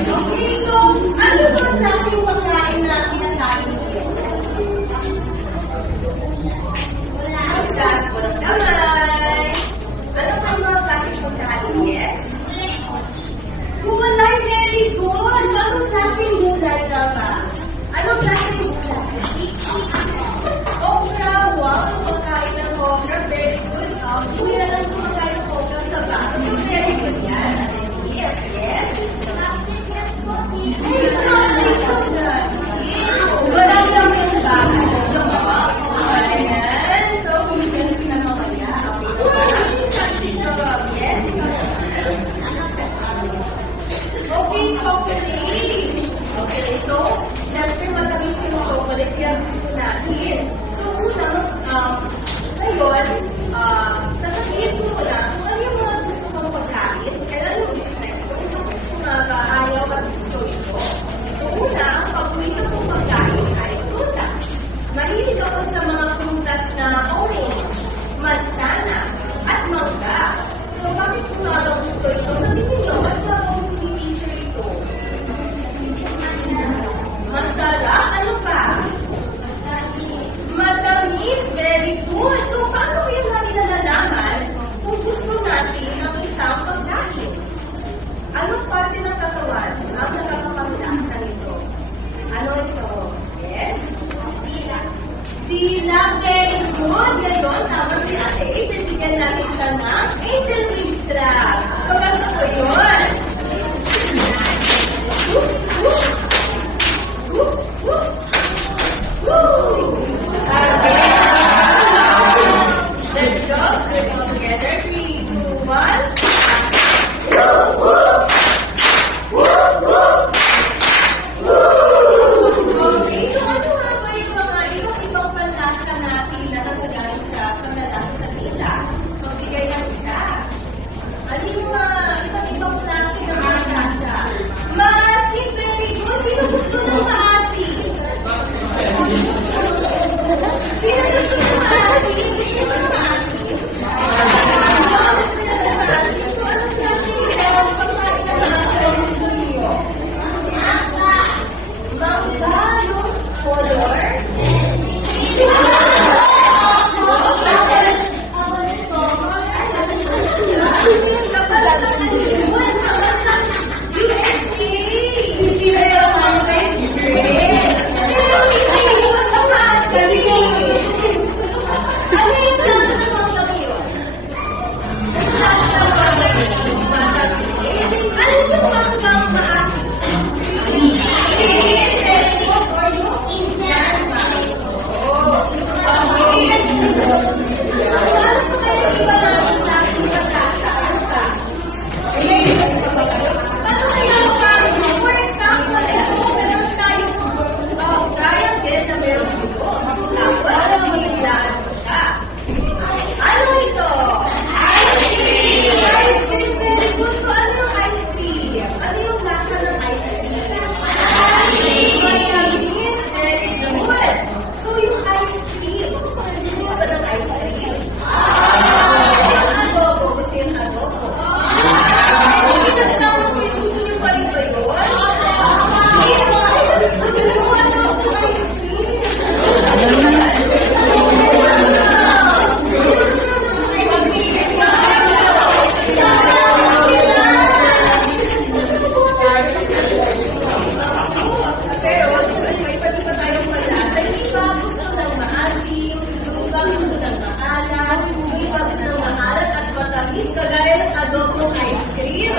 Okay, so, ano ba ang klaseng pagkain na kinakain mo? Magsas, walang damay. Ano ba ang mga klaseng pagkain? Yes? Gulay, very good. So, anong klaseng gulay na ba? Anong klaseng gulay? Okra, wow. Pagkain ng okra, very good. Kuya lang kumakain ng okra sa bato. So, very good yan. Yes, yes. Ay, klaseng gulay. Walang lang yung bago. Gusto mo? Ayan. So, kumigil na mamaya. Yes, okay, chocolate. Okay, so, syempre matamis yung chocolate, kaya gusto natin. So, unang, ngayon, sasabihin mo lang kung ano yung mga gusto mong pagkain, kailan yung business ko, ito gusto nga ba, ayaw at gusto ito. So, una, ang paborito kong pagkain ay prutas. Mahilig ako sa mga prutas na orange, mansanas, at mangga. So, bakit ko nga ba gusto ito? Sa tingin nyo, bakit nga ba gusto ni teacher ito? Masarap? Ano pa? Matamis. Very good. So, paano ko yung natin nalalaman kung gusto natin ang isang pagkain? Anong parte ng katawan ang nakakapanglasa nito? Ano ito? Yes? Dila. Dila. Very good. Ngayon, tama si Ate. Bibigyan natin siya ng angel wings strap. So, ganito po yun. Let's go. Let's go together. 3, 2, 1. Okay, so ano nga ba yung mga ibang panlasa natin na nagagaling sa panlalasa sa tila? Magbigay ng isa. Ano yung mga ibang klase ng panlasa? Maasim, very good. Sino gusto ng maasim? Sino gusto ng maasim? Gusto mo ng maasim? Gusto nila ng maasim. So, anong klase yung pagkain ng maasim ang gusto niyo? Mangga, yung color? Kagaya ng adobong ice cream.